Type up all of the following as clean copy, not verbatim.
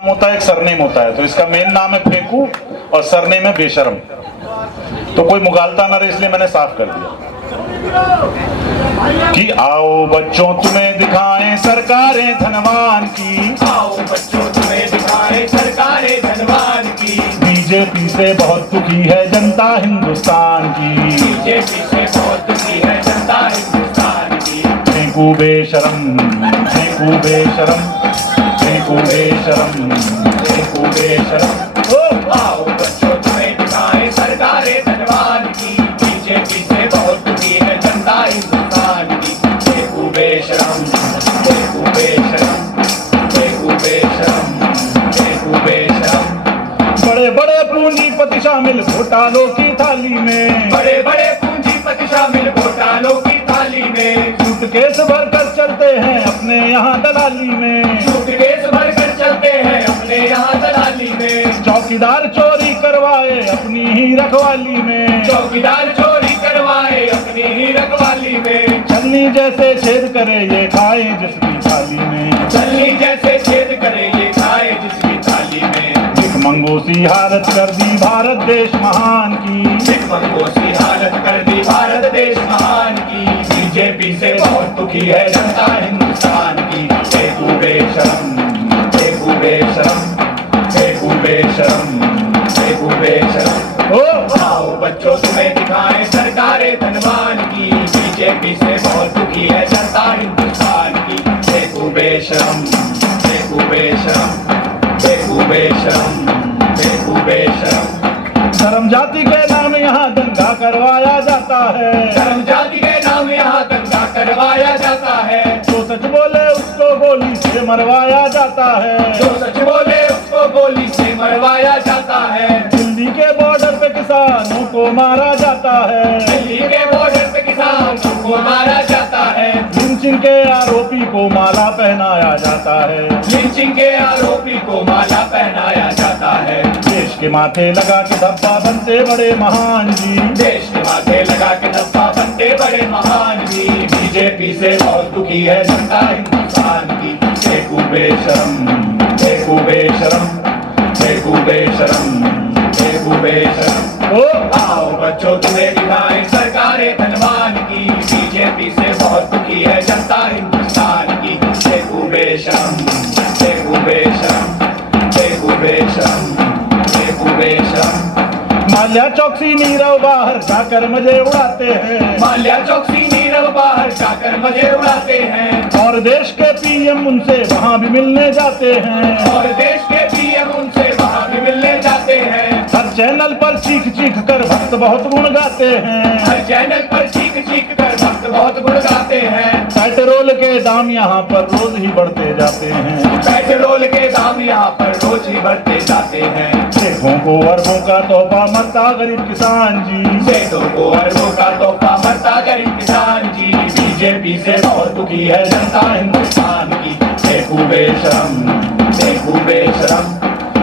होता है, एक सरनेम होता है। तो इसका मेन नाम है फेंकू और सरनेम है बेशरम। तो कोई मुगालता ना रहे इसलिए मैंने साफ कर दिया कि आओ बच्चों तुम्हें दिखाएं सरकारें धनवान की, आओ बच्चों तुम्हें दिखाएं सरकारें धनवान की। बीजेपी से बहुत दुखी है जनता हिंदुस्तान की, बीजेपी से बहुत दुखी है जनता हिंदुस्तान की। फेंकू बेशरम, फेंकू बेशरम, फेंकू बेशरम, फेंकू बेशरम। आओ बच्चों तुम्हें दिखाएं सरकारें धनवान की। बीजेपी से बहुत दुखी है जनता हिंदुस्तान की। फेंकू बेशरम, फेंकू बेशरम, फेंकू बेशरम, फेंकू बेशरम। बड़े बड़े पूंजीपति शामिल घोटालों की थाली में, बड़े बड़े पूंजीपति शामिल घोटालों की थाली में। सूटकेस भरकर चलते हैं अपने यहाँ दलाली में, सूटकेस भरकर चलते हैं अपने यहाँ दलाली में। चौकीदार चोरी करवाए अपनी ही रखवाली में, चौकीदार चोरी करवाए अपनी ही रखवाली में। छलनी जैसे छेद करे ये खाए जिसकी थाली में, छलनी जैसे छेद करे ये खाए जिसकी थाली में। भिखमंगों सी हालत कर दी भारत देश महान की, भिखमंगों सी हालत कर दी भारत देश महान की। बीजेपी से बहुत दुखी है जनता हिंदुस्तान की। फेंकू बेशरम, फेंकू बेशरम, फेंकू बेशरम, फेंकू बेशरम। ओ आओ बच्चों तुम्हें दिखाएं सरकारें धनवान की। बीजेपी से बहुत दुखी है जनता हिंदुस्तान की। फेंकू बेशरम, फेंकू बेशरम, फेंकू बेशरम, फेंकू बेशरम। धर्म जाति के नाम यहाँ दंगा करवाया जाता है, धर्म जाति के नाम यहाँ दंगा करवाया जाता है। जो सच बोले उसको गोली से मरवाया जाता है, जो सच बोले उसको गोली से मरवाया जाता है। दिल्ली के बॉर्डर पे किसानों को मारा जाता है, दिल्ली के बॉर्डर पे किसानों को मारा जाता है। लिंचिंग के आरोपी को माला पहनाया जाता है, लिंचिंग के आरोपी को माला पहनाया जाता है। देश के माथे लगा के धब्बा बनते बड़े महान जी, देश के माथे लगा के धब्बा बनते बड़े महान जी। बीजेपी से बहुत दुखी है जनता हिंदुस्तान की। फेंकू बेशरम, फेंकू बेशरम, फेंकू बेशरम, फेंकू बेशरम। ओ आओ बच्चों तुम्हें दिखाएं सरकारें धनवान की। बीजेपी से बहुत दुखी है जनता हिंदुस्तान की। फेंकू बेशरम, फेंकू बेशरम, फेंकू बेशरम, फेंकू बेशरम। माल्या चौकसी नीरव बाहर जाकर मजे उड़ाते हैं, माल्या चौकसी नीरव बाहर जाकर मजे उड़ाते हैं। और देश के पीएम उनसे वहाँ भी मिलने जाते हैं, और देश के पीएम उनसे वहाँ भी मिलने जाते हैं। हर चैनल पर चीख चीख कर भक्त बहुत गुण गाते हैं, हर चैनल पर चीख चीख कर भक्त बहुत गुण गाते हैं। पेट्रोल के दाम यहाँ पर रोज ही बढ़ते जाते हैं, पेट्रोल के दाम यहाँ पर रोज ही बढ़ते जाते हैं। सेठों को अरबों का तोहफा मरता गरीब किसान जी, सेठों को अरबों का तोहफा मरता गरीब किसान जी। बीजेपी से बहुत दुखी है जनता हिंदुस्तान की। फेंकू बेशरम, फेंकू बेशरम,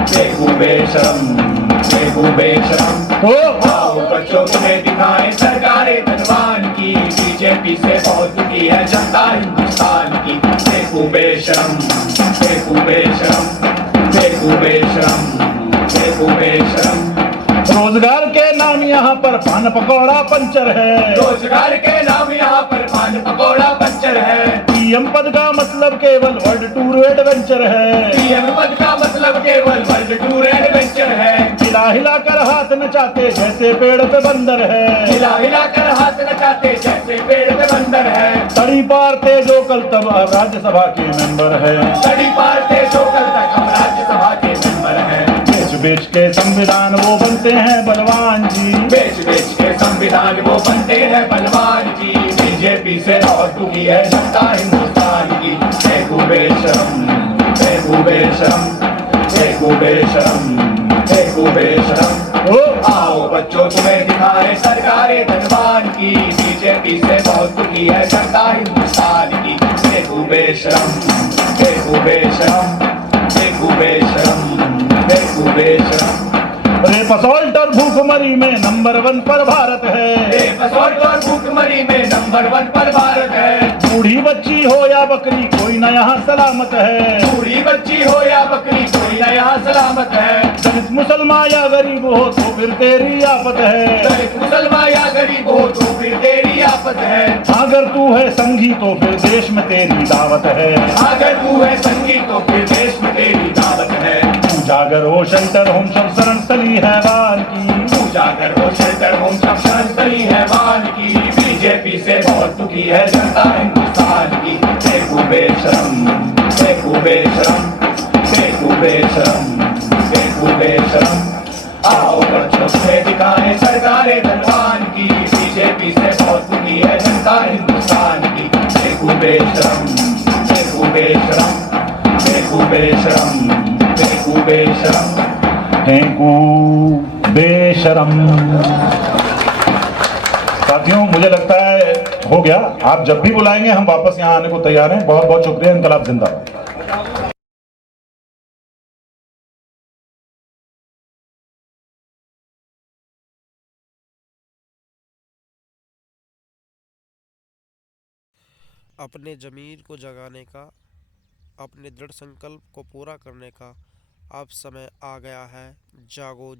फेंकू बेशरम, फेंकू बेशरम। तो आओ बच्चों तुम्हें दिखाएं सरकारें धनवान की। बीजेपी से बहुत दुखी है जनता हिंदुस्तान की। फेंकू बेशरम, फेंकू बेशरम, फेंकू बेशरम, फेंकू बेशरम। रोजगार के नाम यहाँ पर पान पकौड़ा पंचर है, रोजगार के नाम यहाँ पर पान पकौड़ा पंचर है। पीएम पद का मतलब केवल वर्ल्ड टूर एडवेंचर है, पीएम पद का मतलब केवल वर्ल्ड टूर एडवेंचर है। हिला हिला कर हाथ नचाते जैसे पेड़ पे बंदर है, हिला हिला कर हाथ नचाते जैसे पेड़ पे बंदर है। तड़ी पारते जो कल तब अब राज्यसभा के मेंबर है, सड़ी पारते जो कल तक हम राज्यसभा के मेंबर हैं। बेच बेच के संविधान वो बनते हैं बलवान जी, बेच बेच के संविधान वो बनते हैं बलवान जी। बीजेपी से बहुत दुखी है जनता हिंदुस्तान की। फेंकू बेशरम, फेंकू बेशरम, फेंकू बेशरम, फेंकू बेशरम। ओ आओ बच्चों तुम्हें दिखाएं सरकारें धनवान की। बीजेपी से बहुत दुखी है जनता हिंदुस्तान की। फेंकू बेशरम, फेंकू बेशरम, फेंकू बेशरम, फेंकू बेशरम। रेपसोल्ट और भूखमरी में नंबर 1 पर भारत है, बेपसोल्ट और भूखमरी में नंबर 1 पर भारत है। बूढ़ी बच्ची हो या बकरी कोई न यहाँ सलामत है, बूढ़ी बच्ची हो या बकरी कोई न सलामत है। दलित मुसलमान या गरीब हो तो फिर तेरी आफत है। दलित मुसलमान या गरीब हो तो फिर तेरी आफत है। अगर तू है संगी तो फिर देश में तेरी दावत है। अगर तू है संगी तो फिर देश में तेरी दावत है। तू जागर हो शेल्टर होम सब शरण स्थली हैवान की। तू जाकर हो शेल्टर होम सब शरण स्थली हैवान की। बीजेपी से बहुत दुखी है जनता हिंदुस्तान की। देखो बेशरम, देखो बेशरम, देखो बेशरम, देखो बेशरम। आओ बच्चों से दिखाएं सरकारें धनवान की। बीजेपी से बहुत दुखी है जनता हिंदुस्तान की। देखो बेशरम, देखो बेशरम, देखो बेशरम, देखो बेशरम, फेंकू बेशरम। साथियों मुझे लगता है हो गया। आप जब भी बुलाएंगे हम वापस यहाँ आने को तैयार हैं। बहुत बहुत शुक्रिया। इनकलाब जिंदाबाद। अपने ज़मीर को जगाने का, अपने दृढ़ संकल्प को पूरा करने का अब समय आ गया है। जागो